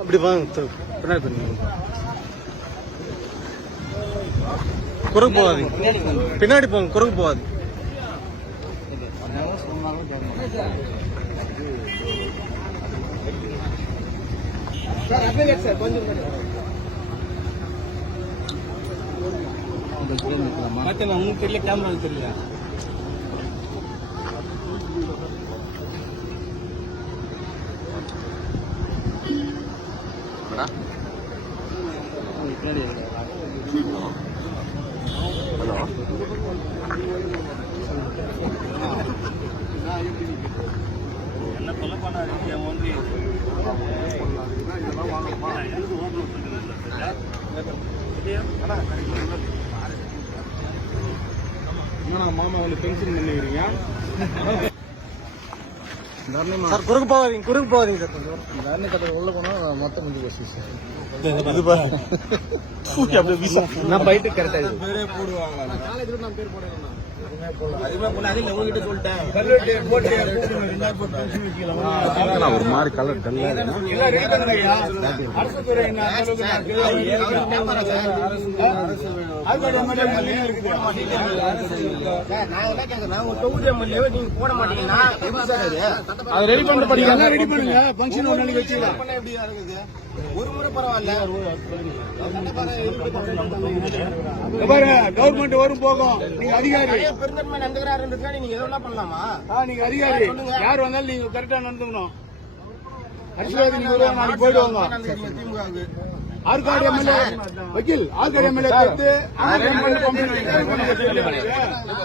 அப்படி வாங்க பின்னாடி குறுக்கு போகாதீங்க, பின்னாடி போங்க, குறுக்கு போகாது. உங்களுக்கு தெரியல, கேமரா தெரியல. ஹலோ, என்ன சொல்ல போனா ஒன்றி மாமா வந்து டென்ஷன் பண்ணிக்கிறீங்க சார். குறுக்கு போகாதீங்க, குறுக்கு போகாதீங்க சார். கொஞ்சம் தண்ணி கட்ட உள்ள போனா மொத்தம் முடிஞ்சு போச்சு சார். நான் போயிட்டு கரெக்டா பேரே போடுவாங்க. காலேஜ்ல நான் பேர் போடுறேன். ஒரு மாதிரி கலர் தொகுதி எம்எல்ஏ நீங்க போட மாட்டீங்கன்னா ரெடி பண்ணுங்க. ஃபங்க்ஷன் ஒரு நாளைக்கு வச்சுக்கலாம். எப்படியா இருக்குது? ஒரு முறை பரவாயில்ல. கவர்மெண்ட் வரும் போகும். நீங்க அதிகாரி பெருந்தன்மை நடந்துக்கிறாருன்றதுக்காக நீங்க எதெல்லாம் பண்ணலாமா? நீங்க அதிகாரி யார் வந்தாலும் நீங்க கரெக்டா நடந்துக்கணும். அரசியல்வாதி நீங்க நாளைக்கு போயிடுவாங்க. திமுக ஆற்காடு எம்எல்ஏ வக்கீல், ஆற்காடு எம்எல்ஏ கொடுத்து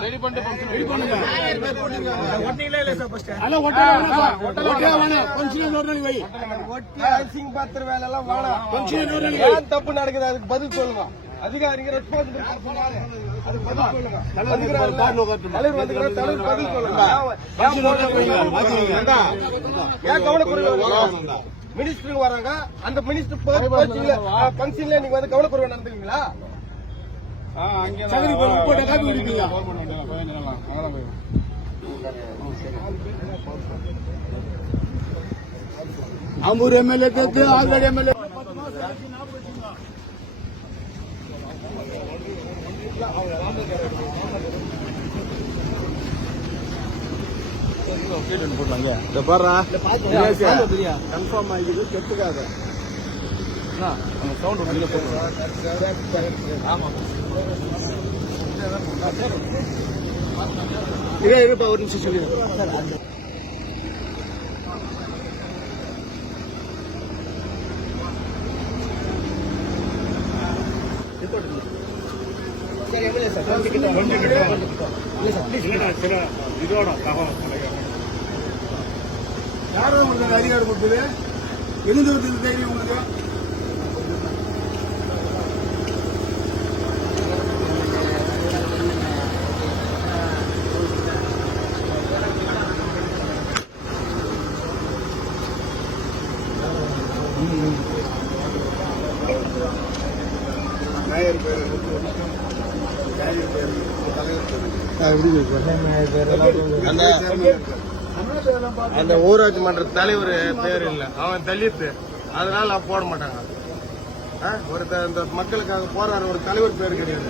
ரெடி பண்ணுங்க. தப்பு நடக்குது, அதுக்கு பதில் சொல்லுங்க. அதிகாரிங்க மினிஸ்டர் வராங்க, அந்த மினிஸ்டர் பங்கன்ல நீங்க வந்து கவனக்குறைவா நடந்துக்கீங்களா? ஆம்பூர் எம்எல்ஏ கேட்டு ஆல்ரெடி எம்எல்ஏ போட்டாங்க. கன்ஃபார்ம் ஆகிது, கெட்டுக்காத சவுண்ட் இருப்பா. ஒரு நிமிஷம் சொல்லி யாரும் உங்களுக்கு அதிகாரம் கொடுத்தது? எந்த விதத்துக்கு தைரியம் உங்களுக்கு? அந்த ஊராட்சி மன்ற தலைவர் பேர் இல்ல, அவன் தலித்து, அதனால நான் போட மாட்டாங்க. ஒரு இந்த மக்களுக்காக போராடுற ஒரு தலைவர் பேர் கிடையாது.